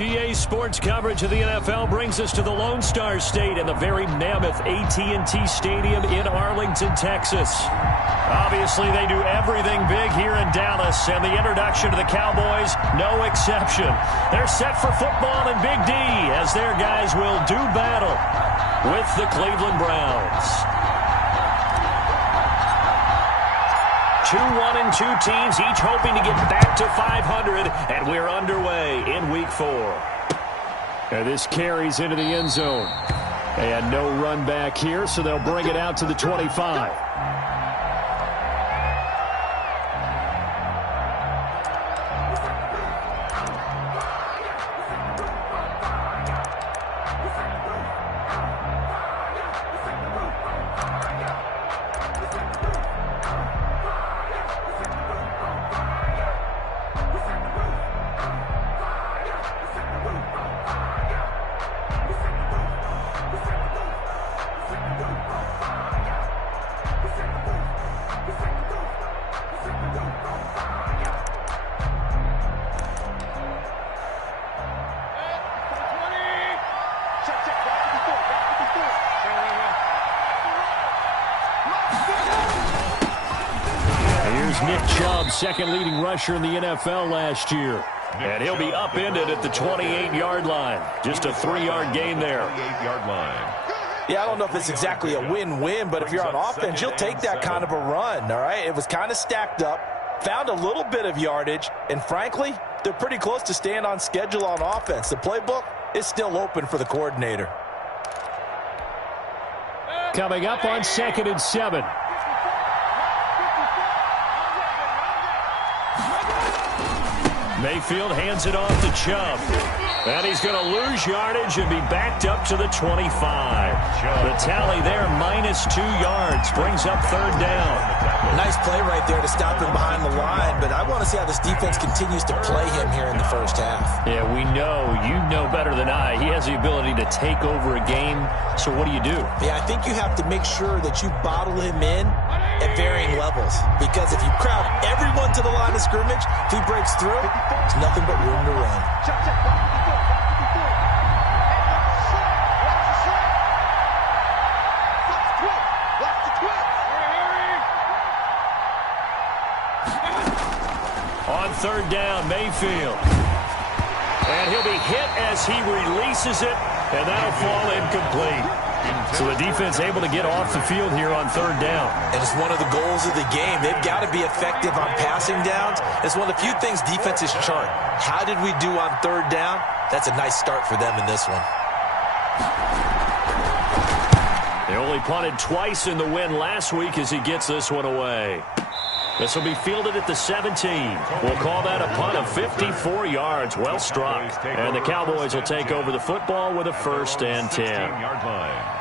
EA Sports coverage of the NFL brings us to the Lone Star State and the very mammoth AT&T Stadium in Arlington, Texas. Obviously, they do everything big here in Dallas, and the introduction to the Cowboys, no exception. They're set for football in Big D as their guys will do battle with the Cleveland Browns. 2-1-2 teams, each hoping to get back to 500, and we're underway in Week 4. And this carries into the end zone. And no run back here, so they'll bring it out to the 25. Second leading rusher in the NFL last year. And he'll be upended at the 28-yard line. Just a 3-yard gain there. 28-yard line. Yeah, I don't know if it's exactly a win-win, but if you're on offense, you'll take that kind of a run, all right? It was kind of stacked up, found a little bit of yardage, and frankly, they're pretty close to staying on schedule on offense. The playbook is still open for the coordinator. Coming up on 2nd and 7. Mayfield hands it off to Chubb. And he's going to lose yardage and be backed up to the 25. The tally there, -2 yards, brings up 3rd down. Nice play right there to stop him behind the line, but I want to see how this defense continues to play him here in the first half. Yeah, we know, you know better than I, he has the ability to take over a game. So what do you do? Yeah, I think you have to make sure that you bottle him in at varying levels, because if you crowd everyone to the line of scrimmage, if he breaks through, there's nothing but room to run. On 3rd down, Mayfield. And he'll be hit as he releases it, and that'll fall incomplete. So the defense able to get off the field here on 3rd down. And it's one of the goals of the game. They've got to be effective on passing downs. It's one of the few things defenses chart. How did we do on 3rd down? That's a nice start for them in this one. They only punted twice in the win last week as he gets this one away. This will be fielded at the 17. We'll call that a punt of 54 yards. Well struck. And the Cowboys will take over the football with a 1st and 10. 16-yard line.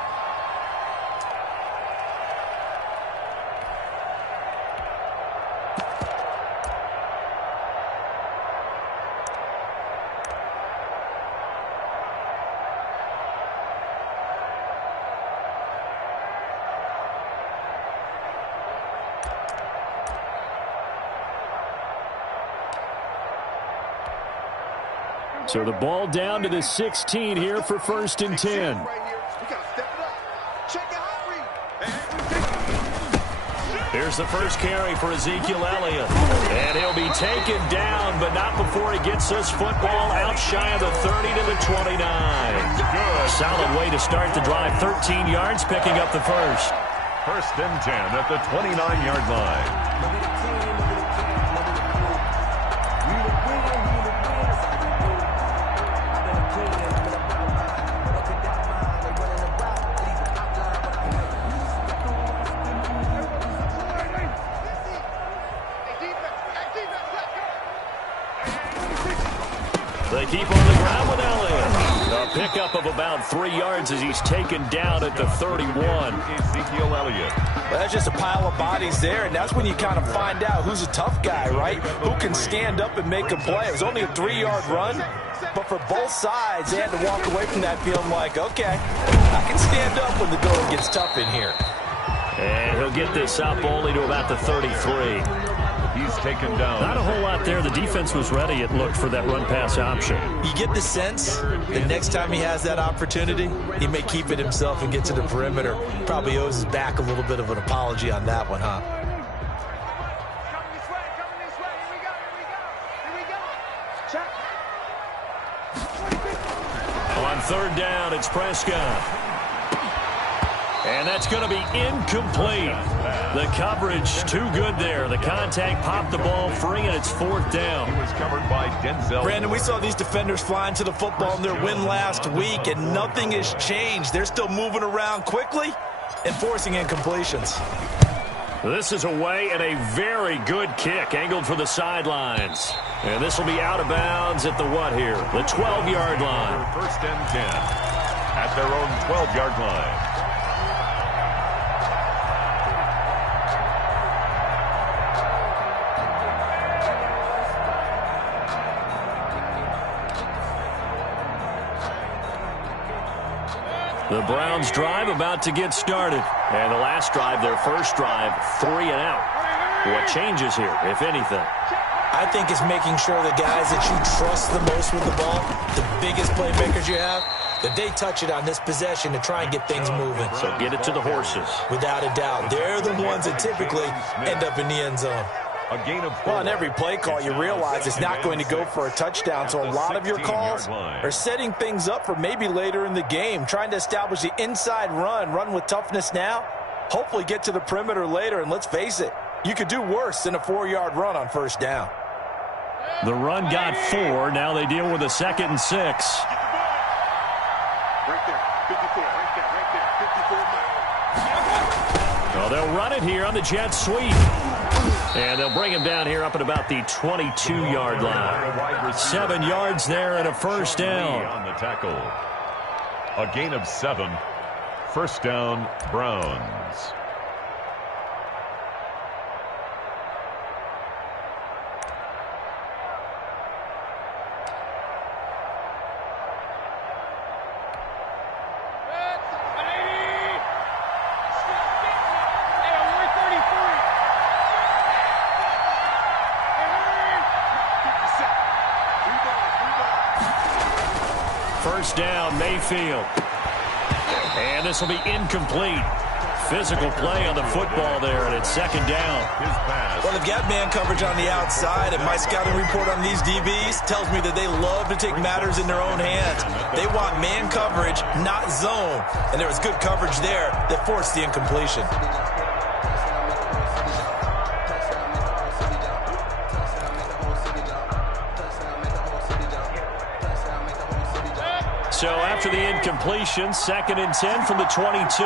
So the ball down to the 16 here for 1st and 10. Here's the first carry for Ezekiel Elliott. And he'll be taken down, but not before he gets this football out shy of the 30 to the 29. Good. Solid way to start the drive. 13 yards, picking up the first. 1st and 10 at the 29-yard line. They keep on the ground with Elliott. A pickup of about 3 yards as he's taken down at the 31. Ezekiel Elliott. Well, that's just a pile of bodies there, and that's when you kind of find out who's a tough guy, right? Who can stand up and make a play. It was only a 3-yard run, but for both sides, they had to walk away from that feeling like, okay, I can stand up when the going gets tough in here. And he'll get this up only to about the 33. He's taken down. Not a whole lot there. The defense was ready, it looked, for that run-pass option. You get the sense the next time he has that opportunity, he may keep it himself and get to the perimeter. Probably owes his back a little bit of an apology on that one, huh? On 3rd down, it's Prescott. And that's going to be incomplete. The coverage too good there. The contact popped the ball free, and it's 4th down. He was covered by Denzel. Brandon, we saw these defenders flying to the football in their win last week, and nothing has changed. They're still moving around quickly and forcing incompletions. This is away and a very good kick, angled for the sidelines. And this will be out of bounds at the what here? The 12-yard line. 1st and 10 at their own 12-yard line. The Browns drive about to get started. And the last drive, their first drive, 3 and out. What changes here, if anything? I think it's making sure the guys that you trust the most with the ball, the biggest playmakers you have, that they touch it on this possession to try and get things moving. So get it to the horses. Without a doubt. They're the ones that typically end up in the end zone. A gain of 4. Well, on every play call, you realize it's not going to go for a touchdown, so a lot of your calls are setting things up for maybe later in the game, trying to establish the inside run with toughness now, hopefully get to the perimeter later, and let's face it, you could do worse than a 4-yard run on 1st down. The run got 4. Now they deal with a 2nd and 6. Right there, 54, right there, 54. Well, they'll run it here on the jet sweep. And they'll bring him down here up at about the 22-yard line. 7 yards there and a 1st down. On the tackle. A gain of 7. 1st down, Browns. First down, Mayfield. And this will be incomplete. Physical play on the football there, and it's 2nd down. His pass. Well, they've got man coverage on the outside, and my scouting report on these DBs tells me that they love to take matters in their own hands. They want man coverage, not zone. And there was good coverage there that forced the incompletion. So after the incompletion, 2nd and 10 from the 22.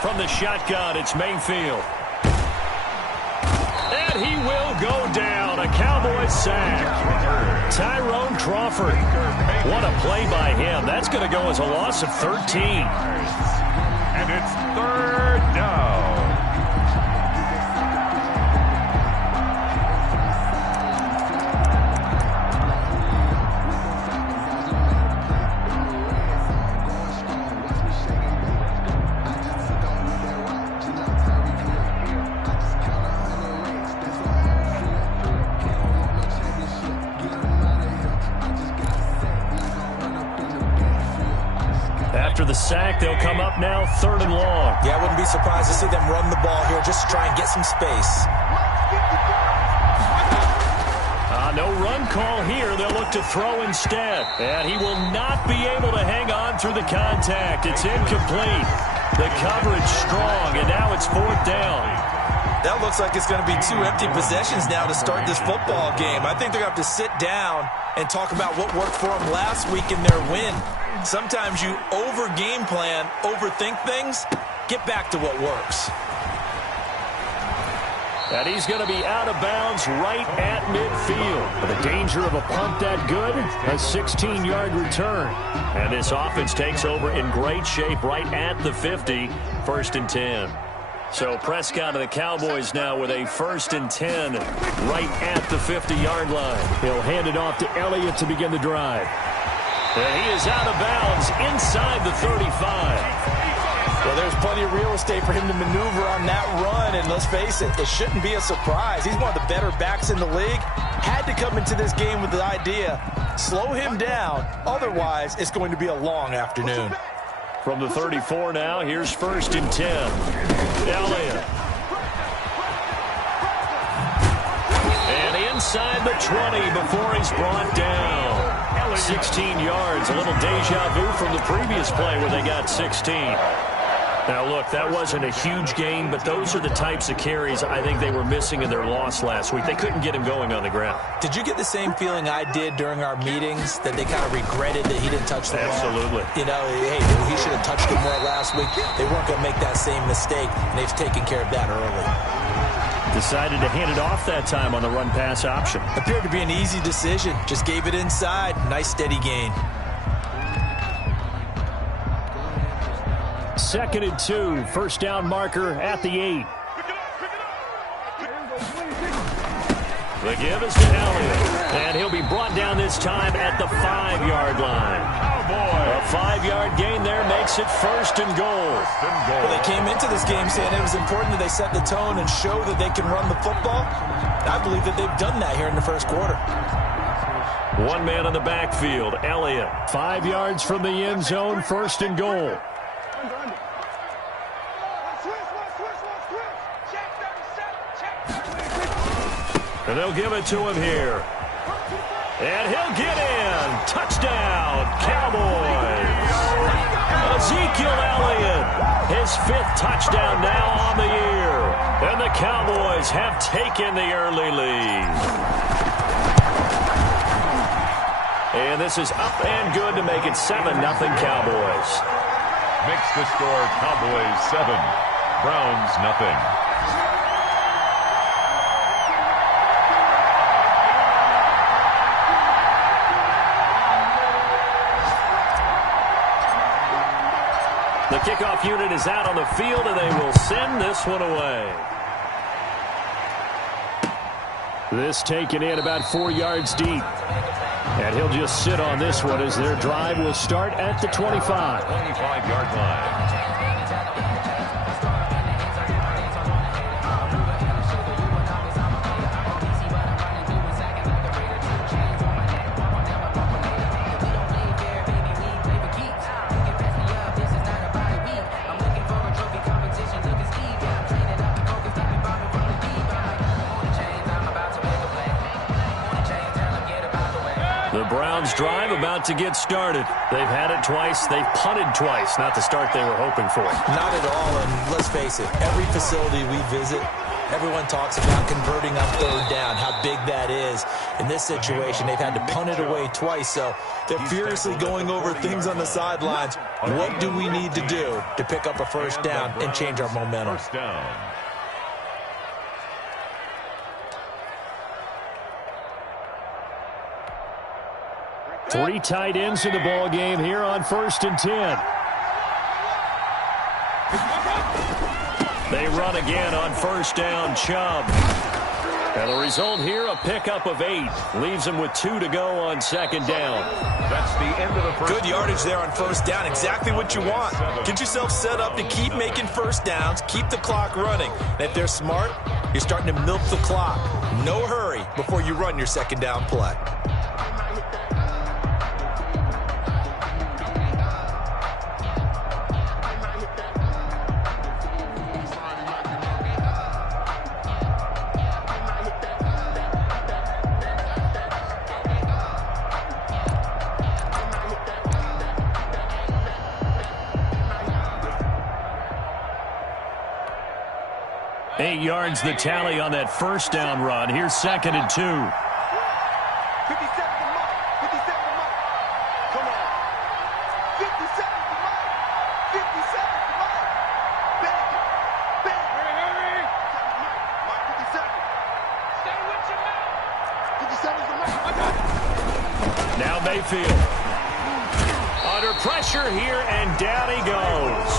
From the shotgun, it's Mayfield. And he will go down. A Cowboys sack. Tyrone Crawford. What a play by him. That's going to go as a loss of 13. And it's third down. After the sack, they'll come up now 3rd and long. Yeah, I wouldn't be surprised to see them run the ball here just to try and get some space. No run call here. They'll look to throw instead. And he will not be able to hang on through the contact. It's incomplete. The coverage strong, and now it's 4th down. That looks like it's going to be 2 empty possessions now to start this football game. I think they're going to have to sit down and talk about what worked for them last week in their win. Sometimes you over-game plan, overthink things, get back to what works. And he's going to be out of bounds right at midfield. The danger of a punt that good, a 16-yard return. And this offense takes over in great shape right at the 50, 1st and 10. So Prescott and the Cowboys now with a 1st and 10 right at the 50-yard line. He'll hand it off to Elliott to begin the drive. And he is out of bounds inside the 35. Well, there's plenty of real estate for him to maneuver on that run, and let's face it, it shouldn't be a surprise. He's one of the better backs in the league. Had to come into this game with the idea, slow him down, otherwise it's going to be a long afternoon. From the 34 now, here's 1st and 10. Elliott. And inside the 20 before he's brought down. 16 yards, a little deja vu from the previous play where they got 16. Now, look, that wasn't a huge gain, but those are the types of carries I think they were missing in their loss last week. They couldn't get him going on the ground. Did you get the same feeling I did during our meetings, that they kind of regretted that he didn't touch the ball? Absolutely. You know, hey, he should have touched it more last week. They weren't going to make that same mistake, and they've taken care of that early. Decided to hand it off that time on the run-pass option. Appeared to be an easy decision. Just gave it inside. Nice, steady gain. 2nd and 2, 1st down marker at the 8. The give is to Elliott, and he'll be brought down this time at the 5-yard line. A 5-yard gain there makes it 1st and goal. Well, they came into this game saying it was important that they set the tone and show that they can run the football. I believe that they've done that here in the 1st quarter. One man on the backfield, Elliott. 5 yards from the end zone, 1st and goal. And they'll give it to him here. And he'll get in. Touchdown, Cowboys. Ezekiel Elliott, his 5th touchdown now on the year. And the Cowboys have taken the early lead. And this is up and good to make it 7-0 Cowboys. Makes the score Cowboys 7, Browns nothing. The kickoff unit is out on the field, and they will send this one away. This taken in about 4 yards deep. And he'll just sit on this one as their drive will start at the 25. 25-yard line. Drive about to get started. They've had it twice. They've punted twice. Not the start they were hoping for. Not at all, and let's face it, every facility we visit, Everyone talks about converting on third down, how big that is. In this situation, they've had to punt it away twice, so they're furiously going over things on the sidelines. What do we need to do to pick up a first down and change our momentum? First down. Three tight ends in the ball game here on 1st and 10. They run again on 1st down, Chubb. And the result here, a pickup of 8. Leaves them with 2 to go on 2nd down. That's the end of the first. Good yardage there on 1st down. Exactly what you want. Get yourself set up to keep making first downs, keep the clock running. And if they're smart, you're starting to milk the clock. No hurry before you run your 2nd down play. Eight yards the tally on that 1st down run. Here's 2nd and 2. 57 to Mike. 57 to Mike. Come on. 57 to Mike. 57 to Mike. Bang it. Bang it. Hurry. Mike 57. Stay with your man. 57 is the Mike. I got it. Now Mayfield. Under pressure here, and down he goes.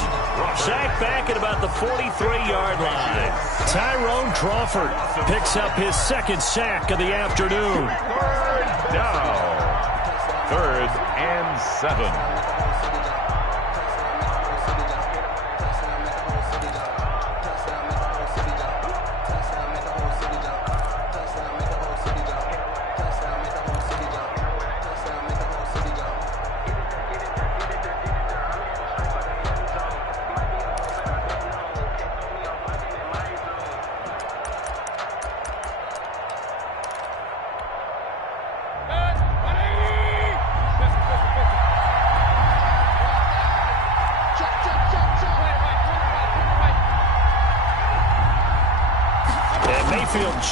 Sacked back at about the 43-yard line. Tyrone Crawford picks up his 2nd sack of the afternoon. 3rd down. 3rd and 7.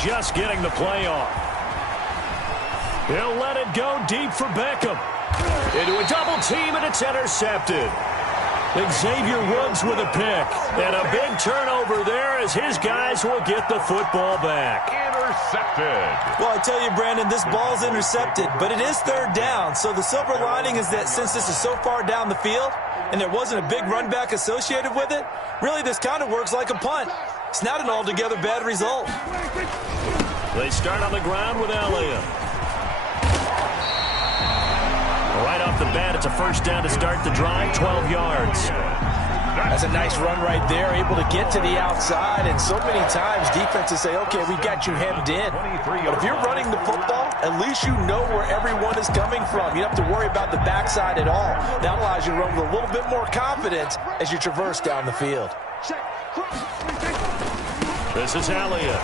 Just getting the play off. He'll let it go deep for Beckham. Into a double team, and it's intercepted. Xavier Woods with a pick. And a big turnover there as his guys will get the football back. Intercepted. Well, I tell you, Brandon, this ball's intercepted, but it is 3rd down. So the silver lining is that since this is so far down the field and there wasn't a big run back associated with it, really this kind of works like a punt. It's not an altogether bad result. They start on the ground with Elliott. Right off the bat, it's a 1st down to start the drive, 12 yards. That's a nice run right there, able to get to the outside. And so many times defenses say, okay, we got you hemmed in. But if you're running the football, at least you know where everyone is coming from. You don't have to worry about the backside at all. That allows you to run with a little bit more confidence as you traverse down the field. This is Elliott.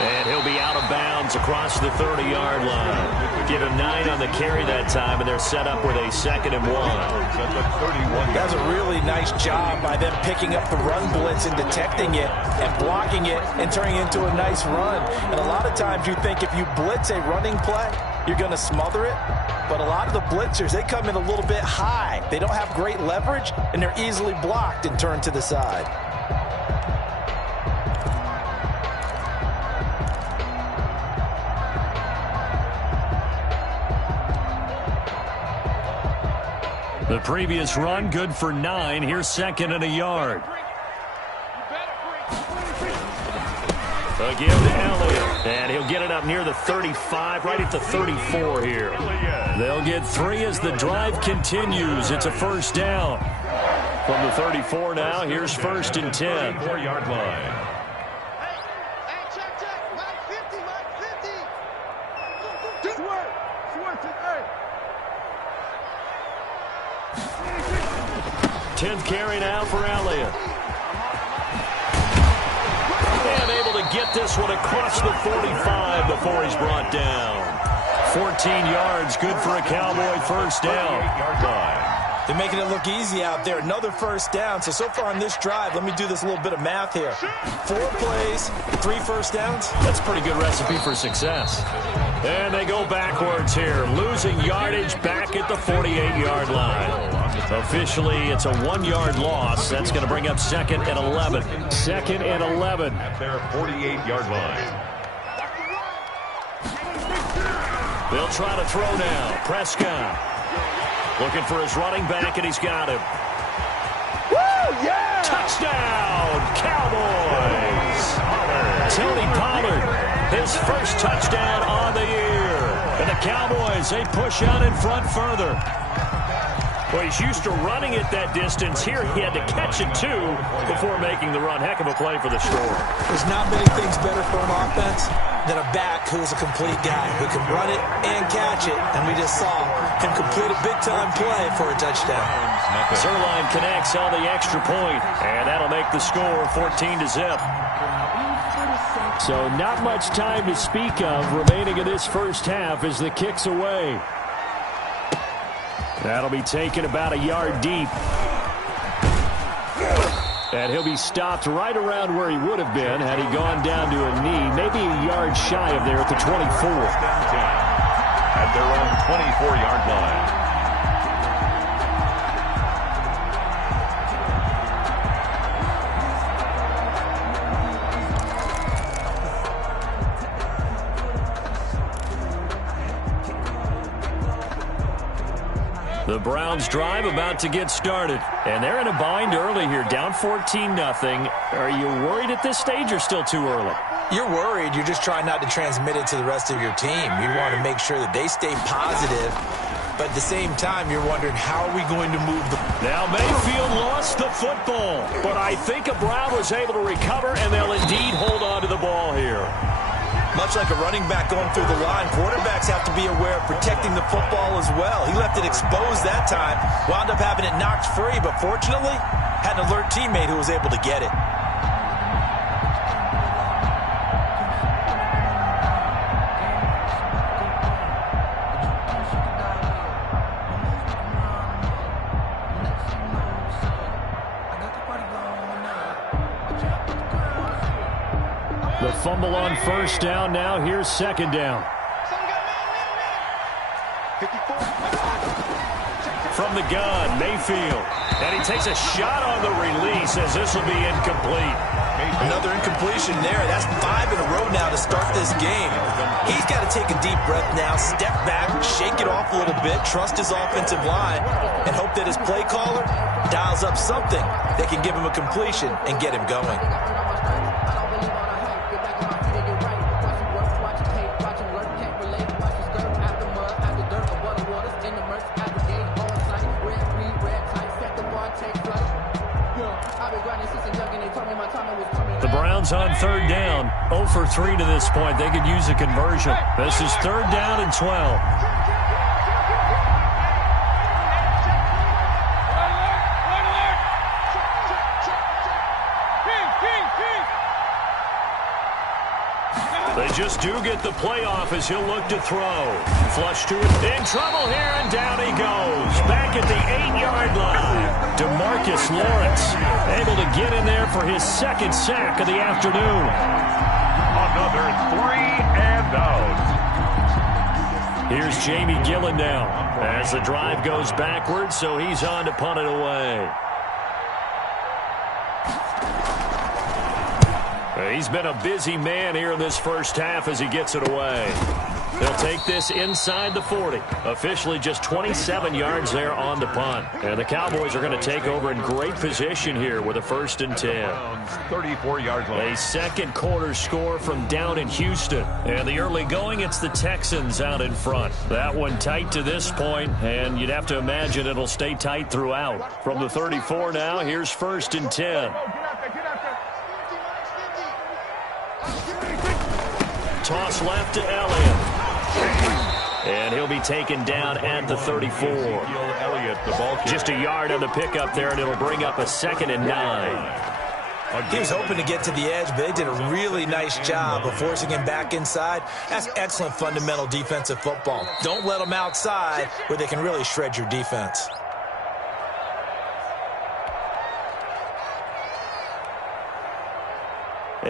And he'll be out of bounds across the 30-yard line. Give him 9 on the carry that time, and they're set up with a 2nd and 1. That's a really nice job by them picking up the run blitz and detecting it and blocking it and turning it into a nice run. And a lot of times you think if you blitz a running play, you're going to smother it. But a lot of the blitzers, they come in a little bit high. They don't have great leverage, and they're easily blocked and turned to the side. The previous run, good for 9. Here's 2nd and a yard. Again to Elliott. And he'll get it up near the 35, right at the 34 here. They'll get 3 as the drive continues. It's a 1st down. From the 34 now, here's 1st and 10. 4-yard line. 10th carry now for Elliott. And able to get this one across the 45 before he's brought down. 14 yards, good for a Cowboy 1st down. 8-yard line. They're making it look easy out there. Another first down. So far on this drive, let me do this little bit of math here. 4 plays, 3 first downs. That's a pretty good recipe for success. And they go backwards here, losing yardage back at the 48-yard line. Officially, it's a 1-yard loss. That's going to bring up 2nd and 11. 2nd and 11. At their 48-yard line. They'll try to throw now. Prescott looking for his running back, and he's got him. Woo! Yeah! Touchdown, Cowboys! Tony Pollard, his first touchdown on the year. And the Cowboys, they push out in front further. Well, he's used to running it that distance. Here he had to catch it, too, before making the run. Heck of a play for the score. There's not many things better for an offense than a back who's a complete guy who can run it and catch it. And we just saw him complete a big-time play for a touchdown. Zerline connects on the extra point, and that'll make the score 14-0. So not much time to speak of remaining in this first half as the kick's away. That'll be taken about a yard deep. And he'll be stopped right around where he would have been had he gone down to a knee, maybe a yard shy of there at the 24. At their own 24-yard line. The Browns drive about to get started, and they're in a bind early here, down 14-0. Are you worried at this stage or still too early? You're worried. You're just trying not to transmit it to the rest of your team. You want to make sure that they stay positive, but at the same time, you're wondering, how are we going to move the... Now Mayfield lost the football, but I think a Brown was able to recover, and they'll indeed hold on to the ball here. Much like a running back going through the line, quarterbacks have to be aware of protecting the football as well. He left it exposed that time, wound up having it knocked free, but fortunately, had an alert teammate who was able to get it. The fumble on first down now. Here's second down. From the gun, Mayfield. And he takes a shot on the release as this will be incomplete. Another incompletion there. That's 5 in a row now to start this game. He's got to take a deep breath now, step back, shake it off a little bit, trust his offensive line, and hope that his play caller dials up something that can give him a completion and get him going. The Browns on third down, 0 for 3 to this point. They could use a conversion. This is third down and 12. They just do get the playoff as he'll look to throw. Flush to it. In trouble here, and down he goes. Back at the 8-yard line. DeMarcus Lawrence able to get in there for his second sack of the afternoon. Another 3 and out. Here's Jamie Gillen now as the drive goes backwards, so he's on to punt it away. He's been a busy man here in this first half as he gets it away. They'll take this inside the 40. Officially just 27 yards there on the punt. And the Cowboys are going to take over in great position here with a 1st and 10. 34-yard line. A second quarter score from down in Houston. And the early going, it's the Texans out in front. That one tight to this point, and you'd have to imagine it'll stay tight throughout. From the 34 now, here's 1st and 10. Toss left to Elliott. And he'll be taken down at the 34. Just a yard on the pickup there, and it'll bring up a 2nd and 9. He was hoping to get to the edge, but they did a really nice job of forcing him back inside. That's excellent fundamental defensive football. Don't let them outside where they can really shred your defense.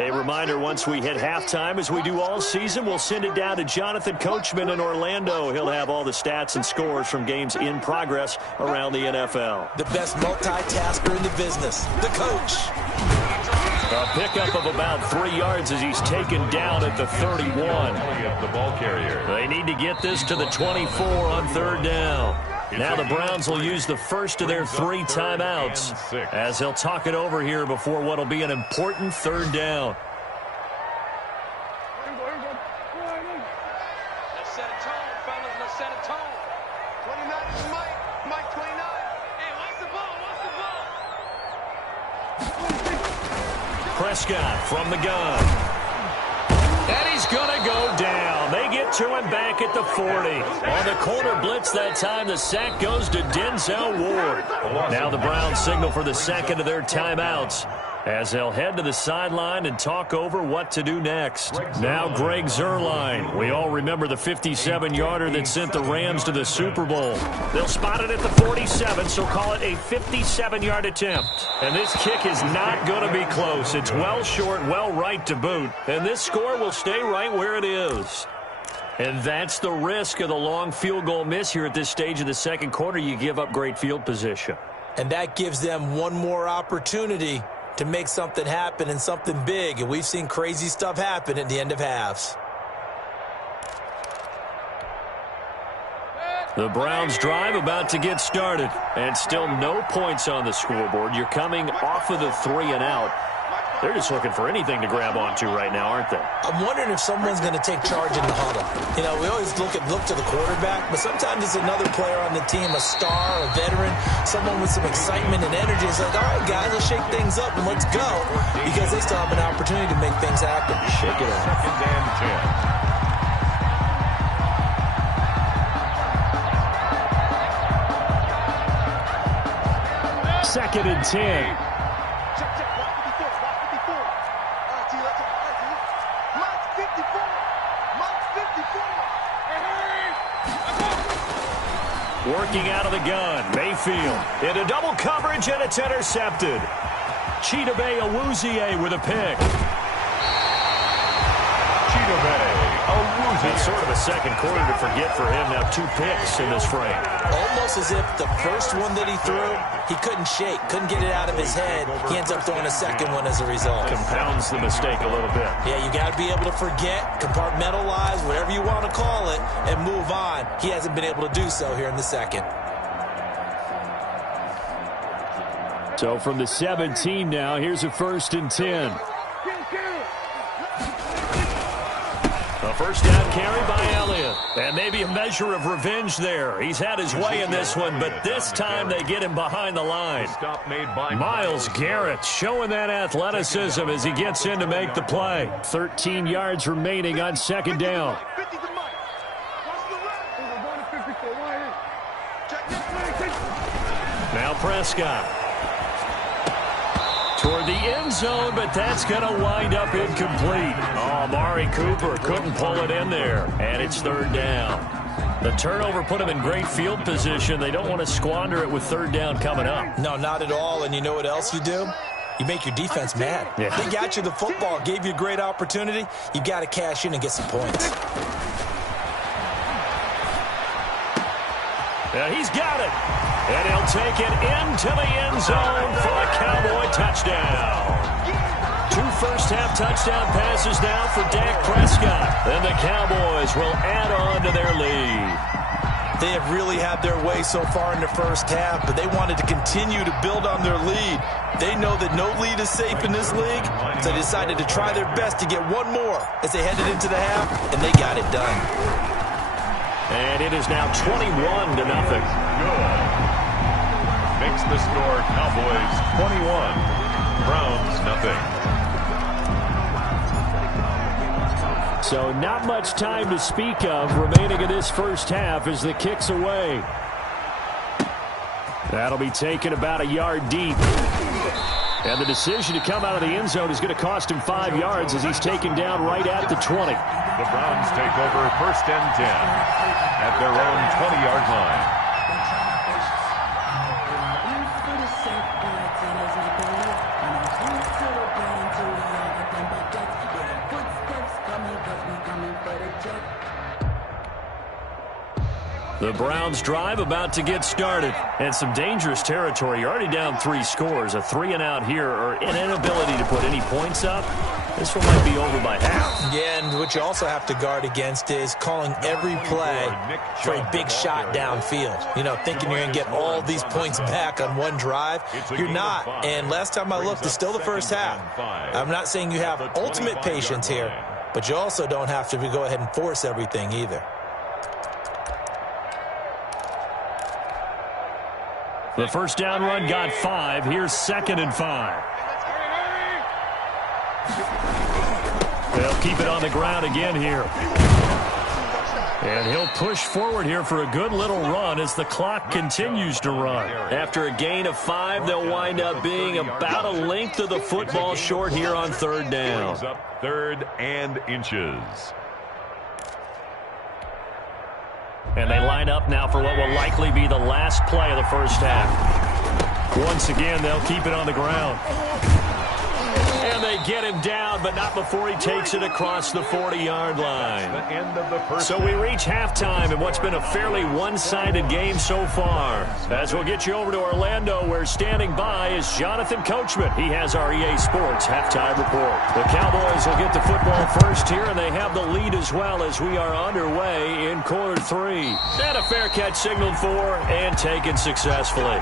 A reminder, once we hit halftime, as we do all season, we'll send it down to Jonathan Coachman in Orlando. He'll have all the stats and scores from games in progress around the NFL. The best multitasker in the business, the coach. A pickup of about 3 yards as he's taken down at the 31. The ball carrier. They need to get this to the 24 on third down. Now the Browns will use the first of their 3 timeouts as they'll talk it over here before what will be an important third down. Let's set a tone, fellas. Let's set a tone. 29 is Mike. Mike 29. Hey, watch the ball. Watch the ball. Prescott from the gun. And he's going to go down. They get to him back at the 40. On the corner blitz that time, the sack goes to Denzel Ward. Now the Browns signal for the second of their timeouts as they'll head to the sideline and talk over what to do next. Now Greg Zuerlein. We all remember the 57-yarder that sent the Rams to the Super Bowl. They'll spot it at the 47, so call it a 57-yard attempt. And this kick is not going to be close. It's well short, well right to boot. And this score will stay right where it is. And that's the risk of the long field goal miss here at this stage of the second quarter. You give up great field position. And that gives them one more opportunity to make something happen and something big. And we've seen crazy stuff happen at the end of halves. The Browns drive about to get started. And still no points on the scoreboard. You're coming off of the 3 and out. They're just looking for anything to grab onto right now, aren't they? I'm wondering if someone's going to take charge in the huddle. You know, we always look to the quarterback, but sometimes it's another player on the team, a star, a veteran, someone with some excitement and energy. It's like, all right, guys, let's shake things up and let's go, because they still have an opportunity to make things happen. Shake it up. Second and 10. Check, check. Block 54. Block 54. All right, T, let's go. Mike's 54. Mike's 54. Working out of the gun. Mayfield into double coverage, and it's intercepted. Chidobe Awuzie with a pick. Chidobe Awuzie. It's sort of a second quarter to forget for him. Now 2 picks in this frame. Almost as if the first one that he threw, he couldn't shake, couldn't get it out of his head. He ends up throwing a second one as a result. Compounds the mistake a little bit. Yeah, you got to be able to forget, compartmentalize, whatever you want to call it, and move on. He hasn't been able to do so here in the second. So from the 17 now, here's a first and 10. A first down carry by Elliott. And maybe a measure of revenge there. He's had his way in this one, but this time they get him behind the line. Myles Garrett showing that athleticism as he gets in to make the play. 13 yards remaining on second down. Now Prescott. Toward the end zone, but that's going to wind up incomplete. Oh, Amari Cooper couldn't pull it in there, and it's third down. The turnover put them in great field position. They don't want to squander it with third down coming up. No, not at all, and you know what else you do? You make your defense mad. Yeah. They got you the football, gave you a great opportunity. You got to cash in and get some points. And he's got it. And he'll take it into the end zone for a Cowboy touchdown. 2 first-half touchdown passes now for Dak Prescott. And the Cowboys will add on to their lead. They have really had their way so far in the first half, but they wanted to continue to build on their lead. They know that no lead is safe in this league, so they decided to try their best to get one more as they headed into the half, and they got it done. And it is now 21-0. Good. Makes the score Cowboys 21, Browns nothing. So not much time to speak of remaining in this first half as the kick's away. That'll be taken about a yard deep. And the decision to come out of the end zone is going to cost him 5 yards as he's taken down right at the 20. The Browns take over first and 10 at their own 20-yard line. The Browns drive about to get started. And some dangerous territory. You're already down 3 scores. A 3-and-out here or an inability to put any points up. This one might be over by half. Yeah, and what you also have to guard against is calling every play for a big shot downfield. You know, thinking you're going to get all these points back on one drive. You're not. And last time I looked, it's still the first half. I'm not saying you have ultimate patience here, but you also don't have to go ahead and force everything either. The first down run got 5. Here's 2nd and 5. They'll keep it on the ground again here. And he'll push forward here for a good little run as the clock continues to run. After a gain of 5, they'll wind up being about a length of the football short here on 3rd down. Up 3rd and inches. And they line up now for what will likely be the last play of the first half. Once again, they'll keep it on the ground. And they get him down, but not before he takes it across the 40-yard line. The end of the first. So we reach halftime in what's been a fairly one-sided game so far. As we'll get you over to Orlando, where standing by is Jonathan Coachman. He has our EA Sports halftime report. The Cowboys will get the football first here, and they have the lead as well as we are underway in quarter 3. And a fair catch signaled for and taken successfully.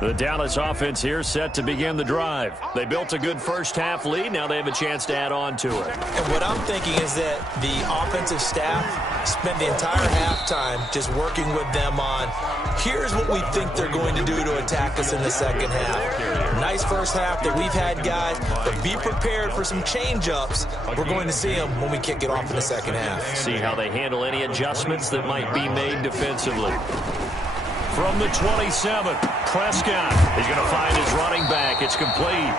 The Dallas offense here set to begin the drive. They built a good first half lead. Now they have a chance to add on to it. And what I'm thinking is that the offensive staff spent the entire halftime just working with them on, here's what we think they're going to do to attack us in the second half. Nice first half that we've had, guys, but be prepared for some change-ups. We're going to see them when we kick it off in the second half. See how they handle any adjustments that might be made defensively. From the 27, Prescott. He's going to find his running back. It's complete.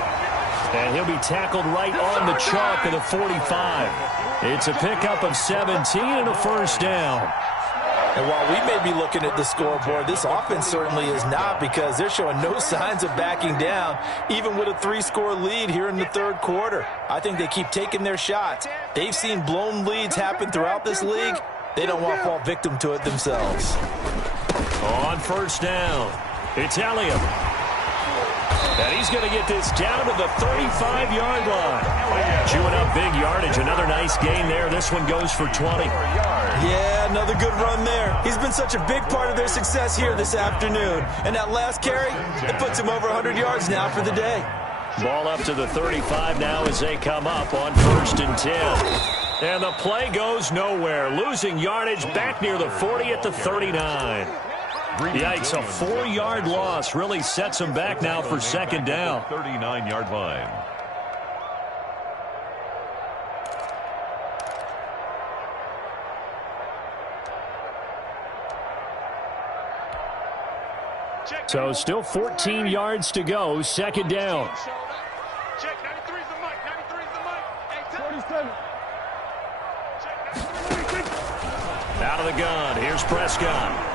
And he'll be tackled right on the chalk of the 45. It's a pickup of 17 and a first down. And while we may be looking at the scoreboard, this offense certainly is not, because they're showing no signs of backing down, even with a 3-score lead here in the 3rd quarter. I think they keep taking their shots. They've seen blown leads happen throughout this league. They don't want to fall victim to it themselves. On first down, it's Elliott. And he's going to get this down to the 35-yard line. Chewing up big yardage. Another nice gain there. This one goes for 20. Yeah, another good run there. He's been such a big part of their success here this afternoon. And that last carry, it puts him over 100 yards now for the day. Ball up to the 35 now as they come up on 1st and 10. And the play goes nowhere. Losing yardage back near the 40 at the 39. Yikes, a 4-yard loss really sets them back now for 2nd down. 39-yard line. So still 14 yards to go, 2nd down. Check, 93's the mic, 93's the mic. Hey, 47. Out of the gun, here's Prescott.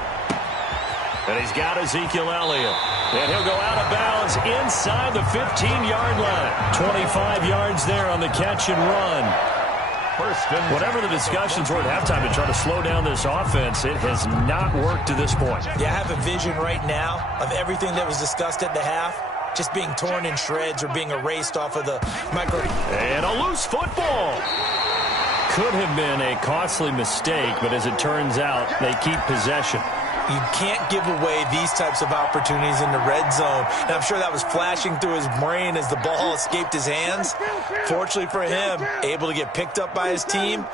And he's got Ezekiel Elliott. And he'll go out of bounds inside the 15-yard line. 25 yards there on the catch and run. Whatever the discussions were at halftime to try to slow down this offense, it has not worked to this point. Yeah, I have a vision right now of everything that was discussed at the half just being torn in shreds or being erased off of the micro. And a loose football. Could have been a costly mistake, but as it turns out, they keep possession. You can't give away these types of opportunities in the red zone. And I'm sure that was flashing through his brain as the ball escaped his hands. Fortunately for him, able to get picked up by his team,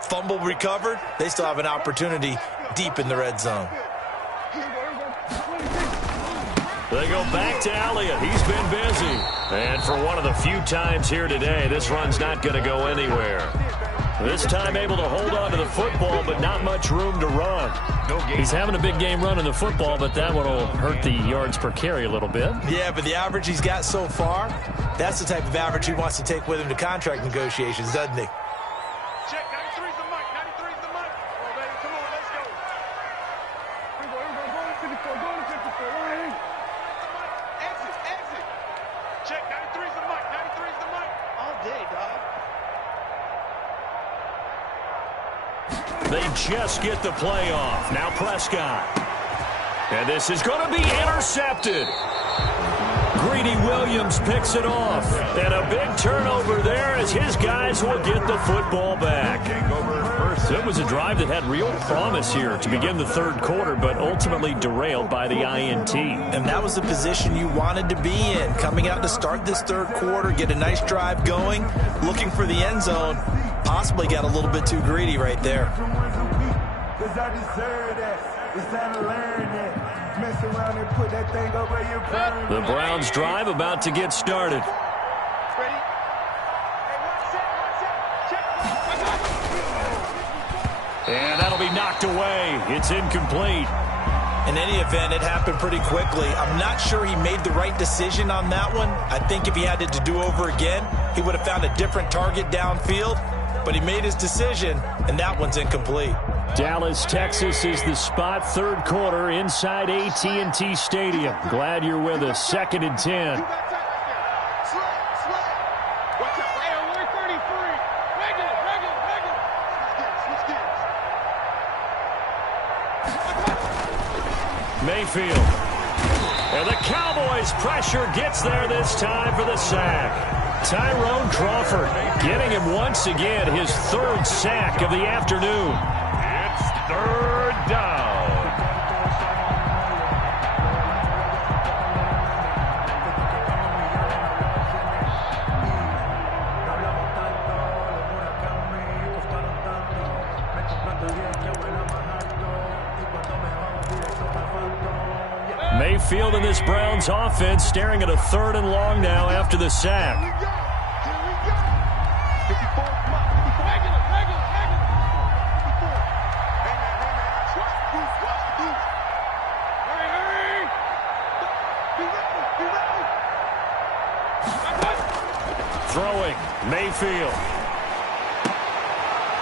fumble recovered. They still have an opportunity deep in the red zone. They go back to Elliott. He's been busy. And for one of the few times here today, this run's not going to go anywhere. This time able to hold on to the football, but not much room to run. He's having a big game running the football, but that one will hurt the yards per carry a little bit. Yeah, but the average he's got so far, that's the type of average he wants to take with him to contract negotiations, doesn't he? Check, 93's the mic, 93's the mic. Oh, baby, come on, let's go. Here we go, 54, go to 54, right? Exit, exit. Check, 93's the mic, 93's the mic. All day, dog. They just get the play off. Now Prescott. And this is going to be intercepted. Greedy Williams picks it off. And a big turnover there as his guys will get the football back. So it was a drive that had real promise here to begin the third quarter, but ultimately derailed by the INT. And that was the position you wanted to be in. Coming out to start this third quarter, get a nice drive going, looking for the end zone. Possibly got a little bit too greedy right there. The Browns drive about to get started. And that'll be knocked away. It's incomplete. In any event, it happened pretty quickly. I'm not sure he made the right decision on that one. I think if he had it to do over again, he would have found a different target downfield. But he made his decision, and that one's incomplete. Dallas, Texas is the spot. Third quarter inside AT&T Stadium. Glad you're with us. 2nd and 10. Mayfield. And the Cowboys pressure gets there this time for the sack. Tyrone Crawford getting him once again his 3rd sack of the afternoon. It's 3rd down. Mayfield in this Browns offense staring at a 3rd and long now after the sack. Throwing, Mayfield.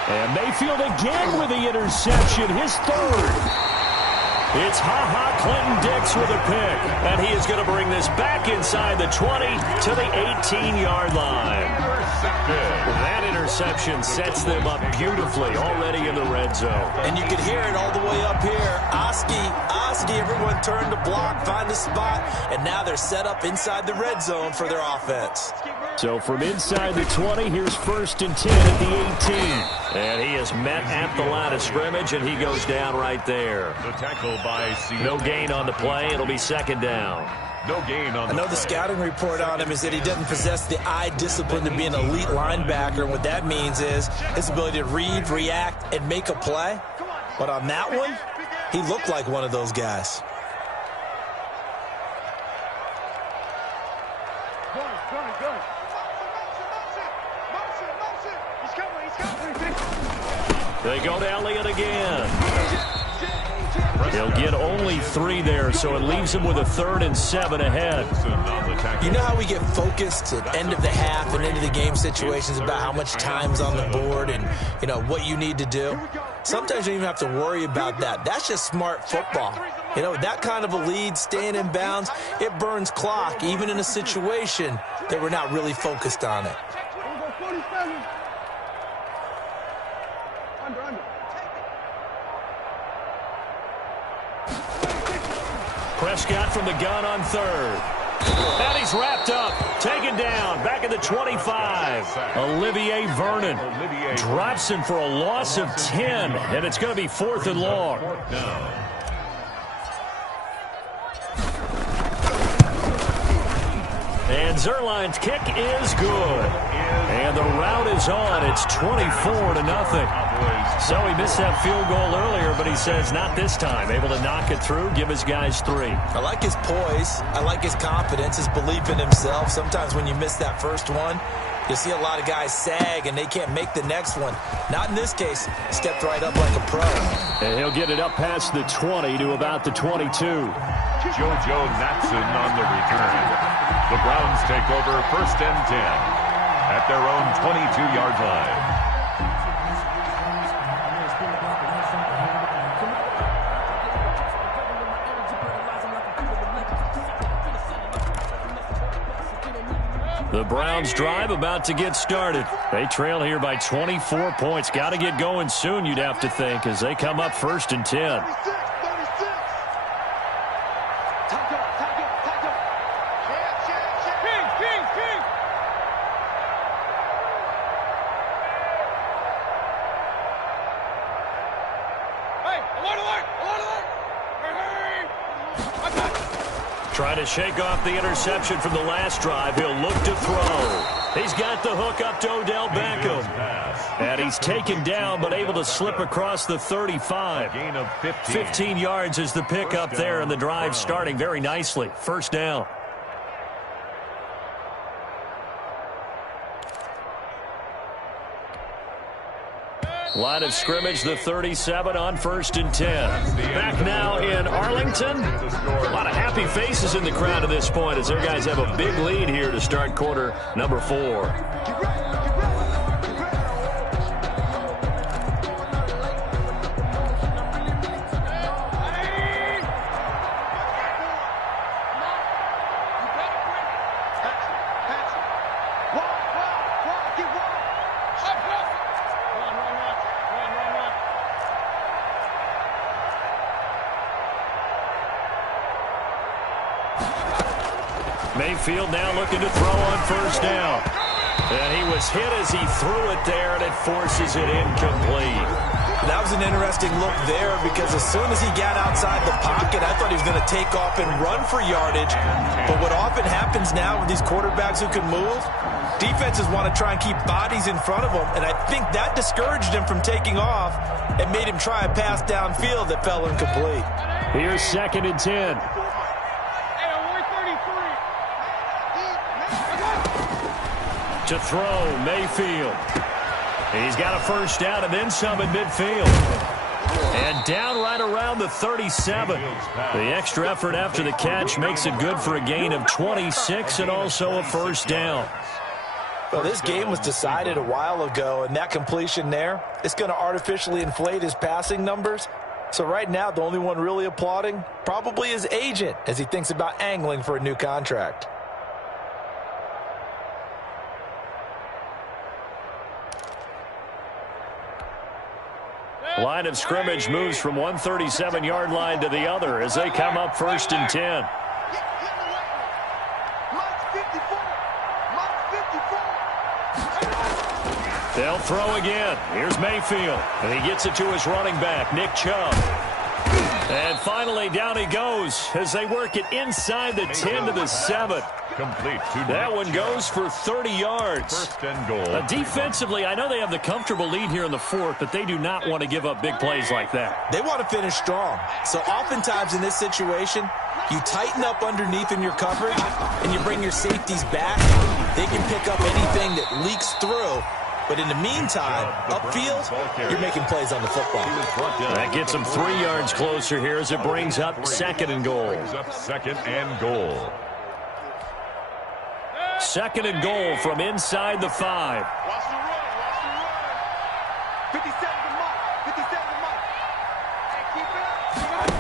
And Mayfield again with the interception, his 3rd. It's Clinton-Dix with a pick. And he is going to bring this back inside the 20 to the 18-yard line. That interception sets them up beautifully already in the red zone. And you could hear it all the way up here. Oski, everyone turned to block, find a spot, and now they're set up inside the red zone for their offense. So from inside the 20, here's 1st and 10 at the 18. And he is met at the line of scrimmage, and he goes down right there. The tackle by Seattle. No gain on the play. It'll be 2nd down. No gain on the I know the scouting report on him is that he doesn't possess the eye discipline to be an elite linebacker. And what that means is his ability to read, react, and make a play. But on that one, he looked like one of those guys. They go to Elliott again. They'll get only 3 there, so it leaves him with a 3rd and 7 ahead. You know how we get focused at end of the half and into the game situations about how much time's on the board and, you know, what you need to do? Sometimes you don't even have to worry about that. That's just smart football. You know, that kind of a lead, staying in bounds, it burns clock, even in a situation that we're not really focused on it. Prescott from the gun on 3rd. And he's wrapped up, taken down, back at the 25. Olivier Vernon drops him for a loss of 10, and it's going to be 4th and long. And Zerline's kick is good. And the rout is on. It's 24-0. So he missed that field goal earlier, but he says not this time. Able to knock it through, give his guys 3. I like his poise. I like his confidence, his belief in himself. Sometimes when you miss that first one, you see a lot of guys sag and they can't make the next one. Not in this case. Stepped right up like a pro. And he'll get it up past the 20 to about the 22. JoJo Natson on the return. The Browns take over 1st and 10 at their own 22-yard line. The Browns drive about to get started. They trail here by 24 points. Got to get going soon, you'd have to think, as they come up 1st and 10. Trying to shake off the interception from the last drive. He'll look to throw. He's got the hook up to Odell Beckham. And he's taken down, but able to slip across the 35. Gain of 15 yards is the pickup there, and the drive starting very nicely. 1st down. Line of scrimmage, the 37 on 1st and 10. Back now in Arlington. A lot of happy faces in the crowd at this point as their guys have a big lead here to start quarter number 4. Mayfield now looking to throw on 1st down. And he was hit as he threw it there, and it forces it incomplete. That was an interesting look there because as soon as he got outside the pocket, I thought he was going to take off and run for yardage. But what often happens now with these quarterbacks who can move, defenses want to try and keep bodies in front of them, and I think that discouraged him from taking off and made him try a pass downfield that fell incomplete. Here's 2nd and 10. To throw, Mayfield. He's got a 1st down and then some in midfield. And down right around the 37. The extra effort after the catch makes it good for a gain of 26 and also a 1st down. Well, this game was decided a while ago, and that completion there, it's going to artificially inflate his passing numbers. So right now, the only one really applauding probably his agent as he thinks about angling for a new contract. Line of scrimmage moves from one 37-yard line to the other as they come up 1st and 10. They'll throw again. Here's Mayfield. And he gets it to his running back, Nick Chubb. And finally, down he goes as they work it inside the 10 to the 7. Complete to that one goes for 30 yards. 1st and goal. Defensively, I know they have the comfortable lead here in the 4th, but they do not want to give up big plays like that. They want to finish strong. So oftentimes in this situation, you tighten up underneath in your coverage, and you bring your safeties back. They can pick up anything that leaks through. But in the meantime, upfield, you're making plays on the football. That gets them 3 yards closer here as it brings up 2nd and goal. Brings up 2nd and goal. 2nd and goal from inside the 5. Watch the run. 57 to Mike. 57 to Mike. Hey, keep it up.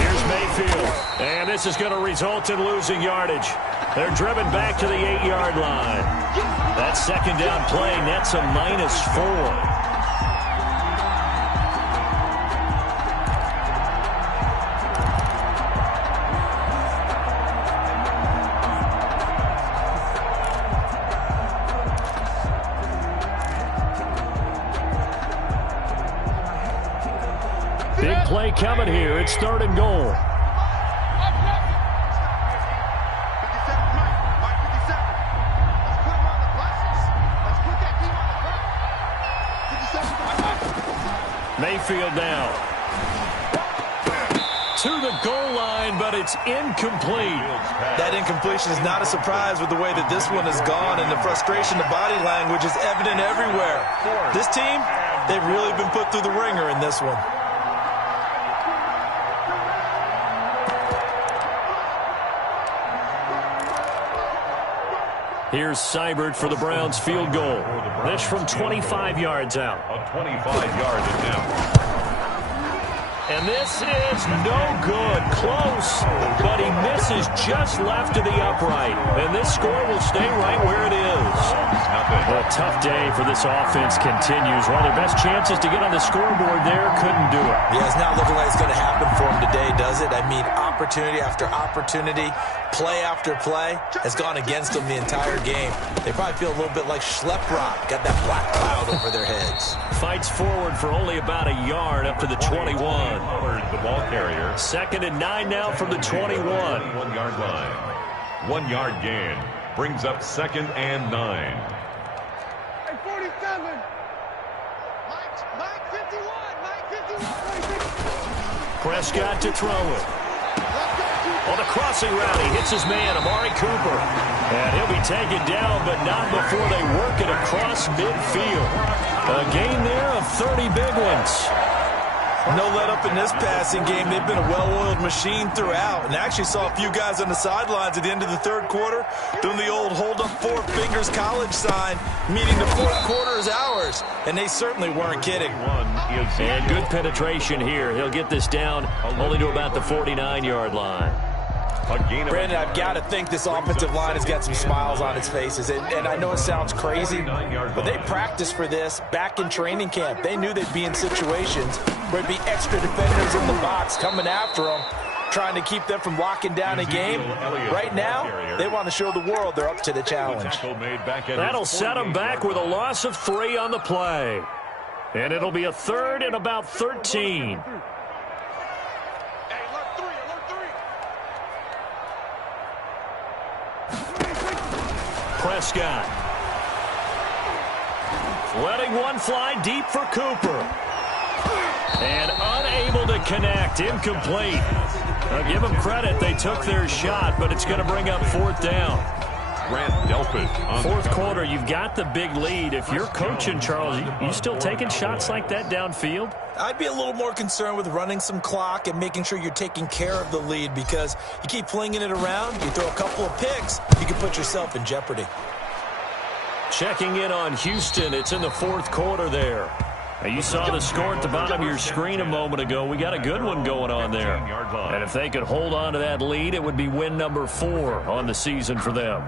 Here's Mayfield. And this is going to result in losing yardage. They're driven back to the 8-yard line. That 2nd down play nets a -4. Big play coming here. It's 3rd and goal. 57 to Mike. Mayfield now. To the goal line, but it's incomplete. That incompletion is not a surprise with the way that this one has gone, and the frustration, the body language is evident everywhere. This team, they've really been put through the ringer in this one. Here's Seibert for the Browns field goal. This from 25 yards out. A 25-yard attempt. And this is no good. Close, but he misses just left of the upright. And this score will stay right where it is. A tough day for this offense continues. One of their best chances to get on the scoreboard there, couldn't do it. Yeah, it's not looking like it's going to happen for him today, does it? I mean, opportunity after opportunity, play after play has gone against them the entire game. They probably feel a little bit like Schlep Rock. Got that black cloud over their heads. Fights forward for only about a yard up to the 21. The ball carrier. 2nd and 9 now from the 21. 1-yard line. 1-yard gain. Brings up 2nd and 9. Hey, 47. Mike 51. Prescott to throw it. On the crossing route, he hits his man, Amari Cooper. And he'll be taken down, but not before they work it across midfield. A gain there of 30 big ones. No let up in this passing game. They've been a well-oiled machine throughout, and actually saw a few guys on the sidelines at the end of the third quarter doing the old hold up 4 fingers college sign, meaning the fourth quarter is ours, and they certainly weren't kidding. And good penetration here. He'll get this down only to about the 49-yard line. Brandon, I've got to think this offensive line has got some smiles on its faces. And I know it sounds crazy, but they practiced for this back in training camp. They knew they'd be in situations where it'd be extra defenders in the box coming after them, trying to keep them from locking down a game. Right now, they want to show the world they're up to the challenge. That'll set them back with a loss of 3 on the play. And it'll be a 3rd and about 13. Prescott. Letting one fly deep for Cooper. And unable to connect. Incomplete. I'll give them credit. They took their shot, but it's going to bring up 4th down. Fourth quarter, you've got the big lead. If you're coaching, Charles, you still taking shots like that downfield? I'd be a little more concerned with running some clock and making sure you're taking care of the lead, because you keep flinging it around, you throw a couple of picks, you can put yourself in jeopardy. Checking in on Houston. It's in the 4th quarter there. Now, you saw the score at the bottom of your screen a moment ago. We got a good one going on there. And if they could hold on to that lead, it would be win number 4 on the season for them.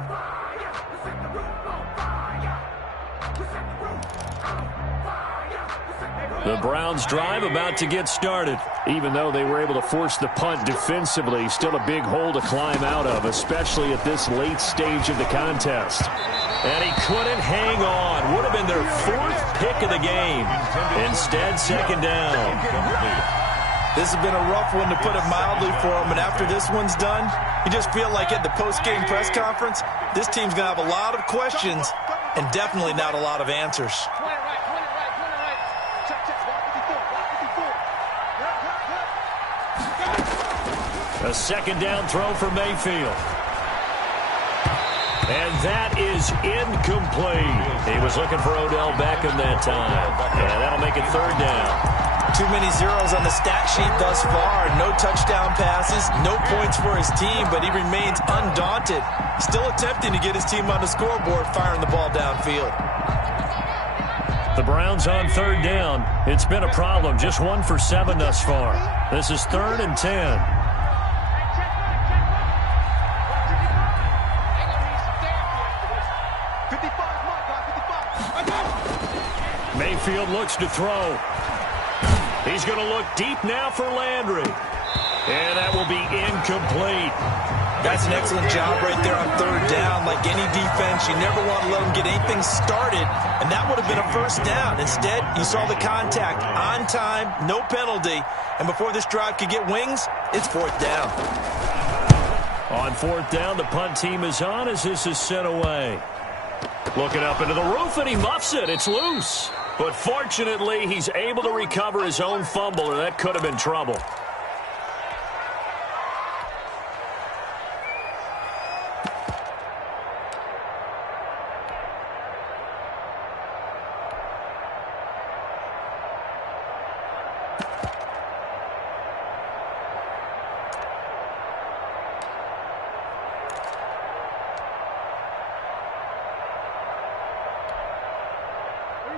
The Browns drive about to get started. Even though they were able to force the punt defensively, still a big hole to climb out of, especially at this late stage of the contest. And he couldn't hang on. Would have been their 4th pick of the game. Instead, 2nd down. This has been a rough one, to put it mildly, for them. And after this one's done, you just feel like at the post-game press conference, this team's going to have a lot of questions and definitely not a lot of answers. A 2nd down throw for Mayfield. And that is incomplete. He was looking for Odell Beckham that time. And that'll make it 3rd down. Too many zeros on the stat sheet thus far. No touchdown passes, no points for his team, but he remains undaunted. Still attempting to get his team on the scoreboard, firing the ball downfield. The Browns on 3rd down. It's been a problem. Just 1 for 7 thus far. This is 3rd and 10. Mayfield looks to throw. He's going to look deep now for Landry. And that will be incomplete. That's an excellent job right there on 3rd down. Like any defense, you never want to let them get anything started, and that would have been a 1st down. Instead, you saw the contact on time, no penalty, and before this drive could get wings, it's 4th down. On 4th down, the punt team is on as this is sent away. Looking up into the roof, and he muffs it. It's loose. But fortunately, he's able to recover his own fumble, or that could have been trouble.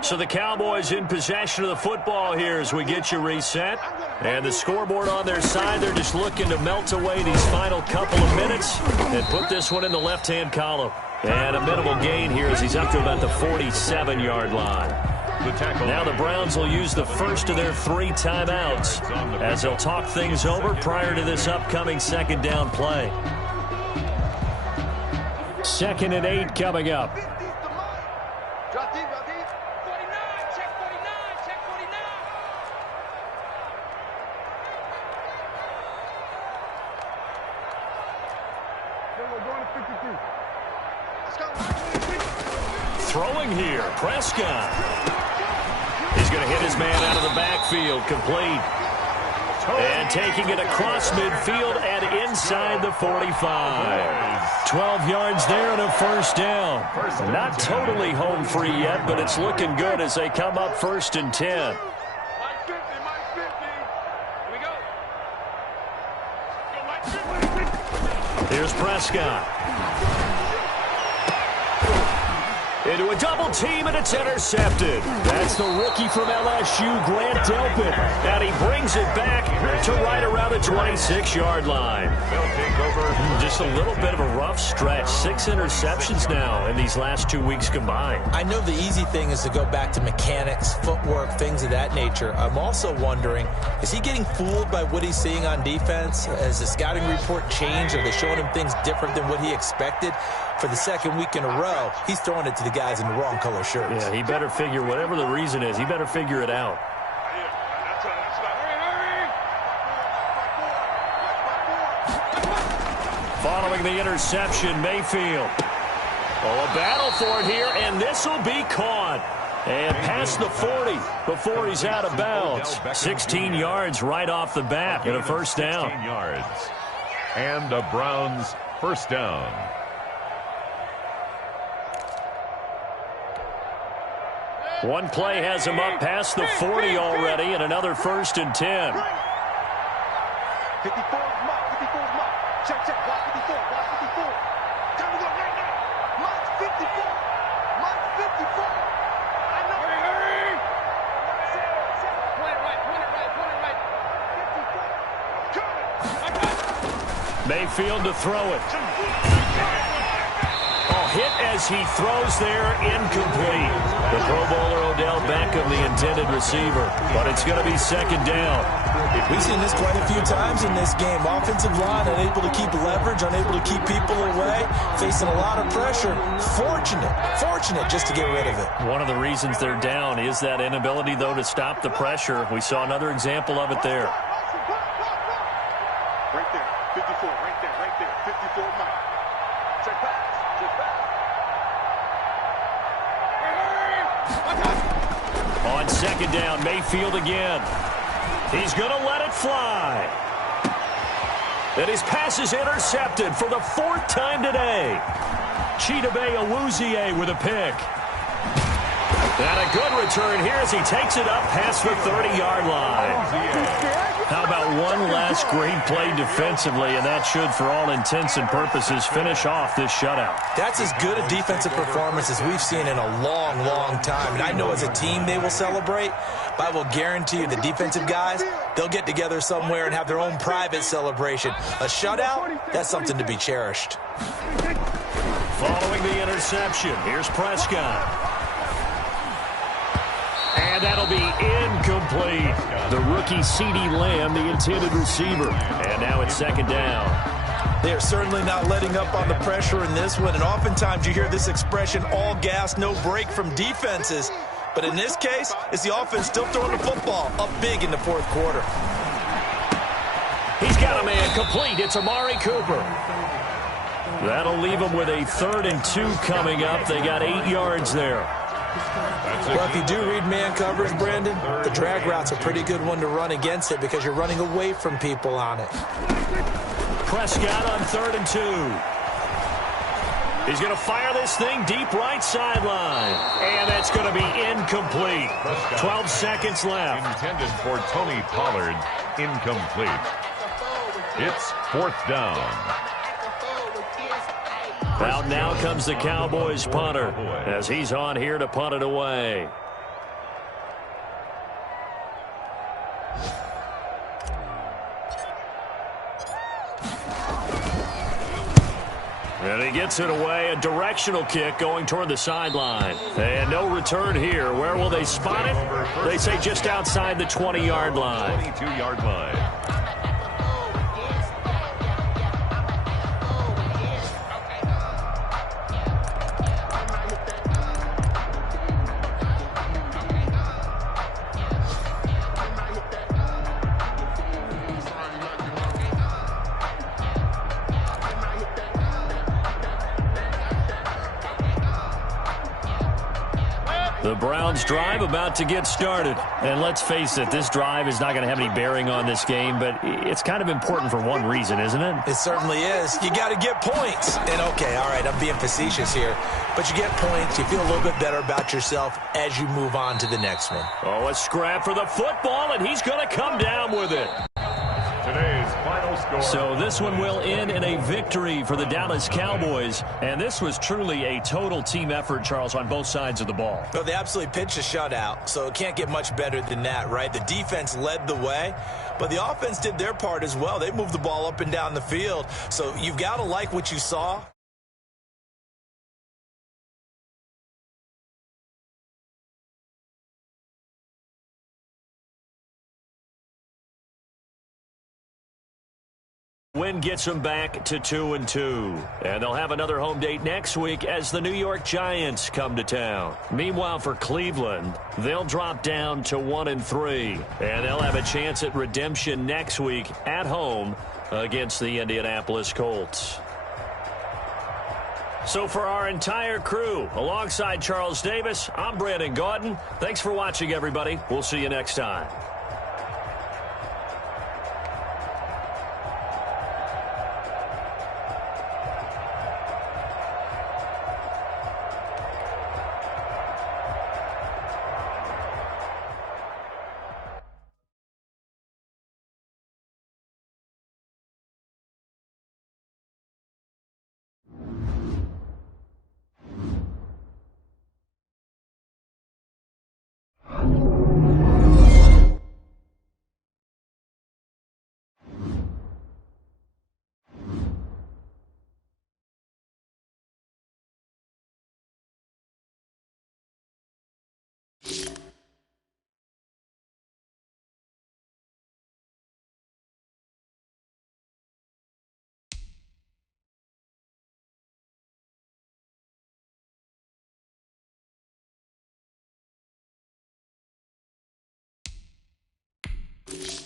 So the Cowboys in possession of the football here as we get you reset. And the scoreboard on their side, they're just looking to melt away these final couple of minutes and put this one in the left-hand column. And a minimal gain here as he's up to about the 47-yard line. Now the Browns will use the first of their 3 timeouts as they'll talk things over prior to this upcoming second down play. 2nd and 8 coming up. Throwing here, Prescott. He's going to hit his man out of the backfield, complete. And taking it across midfield and inside the 45. 12 yards there and a first down. Not totally home free yet, but it's looking good as they come up 1st and 10. Here's Prescott. Into a double team, and it's intercepted. That's the rookie from LSU, Grant Delpit. And he brings it back to right around the 26-yard line. They'll take over. Just a little bit of a rough stretch. 6 interceptions now in these last 2 weeks combined. I know the easy thing is to go back to mechanics, footwork, things of that nature. I'm also wondering, is he getting fooled by what he's seeing on defense? Has the scouting report changed? Are they showing him things different than what he expected? For the 2nd week in a row, he's throwing it to the guys in the wrong color shirts. Yeah, he better figure, whatever the reason is, he better figure it out. Following the interception, Mayfield. Oh, a battle for it here, and this will be caught. And past the 40 before he's out of bounds. 16 yards right off the bat and a first down. 16 yards. And the Browns first down. One play has him up past the 40 already, and another 1st and 10. 54 mark, 54 mark. Check, watch 54, watch 54. Time to go right now. Mark 54. Mark 54. I know. Hurry. Point it right. 54. Mayfield to throw it. Hit as he throws there, incomplete. The Pro Bowler Odell Beckham, the intended receiver, but it's going to be 2nd down. We've seen this quite a few times in this game. Offensive line unable to keep leverage, unable to keep people away, facing a lot of pressure. Fortunate just to get rid of it. One of the reasons they're down is that inability, though, to stop the pressure. We saw another example of it there. Right there, 54, right there, 54 mark. Check pass. On 2nd down, Mayfield again. He's going to let it fly. And his pass is intercepted for the 4th time today. Chidobe Awuzie with a pick. And a good return here as he takes it up past the 30-yard line. How about one last great play defensively, and that should, for all intents and purposes, finish off this shutout. That's as good a defensive performance as we've seen in a long time. And I know as a team they will celebrate, but I will guarantee you the defensive guys, they'll get together somewhere and have their own private celebration. A shutout, that's something to be cherished. Following the interception, here's Prescott. And that'll be incomplete. The rookie CeeDee Lamb, the intended receiver. And now it's 2nd down. They are certainly not letting up on the pressure in this one. And oftentimes you hear this expression, all gas, no break from defenses. But in this case, it's the offense still throwing the football up big in the 4th quarter. He's got a man complete. It's Amari Cooper. That'll leave them with a 3rd and 2 coming up. They got 8 yards there. Well, if you do read man coverage, Brandon, the drag route's a pretty good one to run against it because you're running away from people on it. Prescott on 3rd and 2. He's going to fire this thing deep right sideline. And that's going to be incomplete. 12 seconds left. Intended for Tony Pollard. Incomplete. It's 4th down. Out now comes the Cowboys punter as he's on here to punt it away. And he gets it away, a directional kick going toward the sideline. And no return here. Where will they spot it? They say just outside the 20-yard line. 22-yard line. The Browns drive about to get started. And let's face it, this drive is not going to have any bearing on this game, but it's kind of important for one reason, isn't it? It certainly is. You got to get points. And, okay, all right, I'm being facetious here. But you get points, you feel a little bit better about yourself as you move on to the next one. Oh, a scrap for the football, and he's going to come down with it. Today's final score. So this one will end in a victory for the Dallas Cowboys. And this was truly a total team effort, Charles, on both sides of the ball. Well, they absolutely pitched a shutout, so it can't get much better than that, right? The defense led the way, but the offense did their part as well. They moved the ball up and down the field. So you've got to like what you saw. Win gets them back to 2-2. And they'll have another home date next week as the New York Giants come to town. Meanwhile, for Cleveland, they'll drop down to 1-3. And they'll have a chance at redemption next week at home against the Indianapolis Colts. So for our entire crew, alongside Charles Davis, I'm Brandon Gaudin. Thanks for watching, everybody. We'll see you next time. you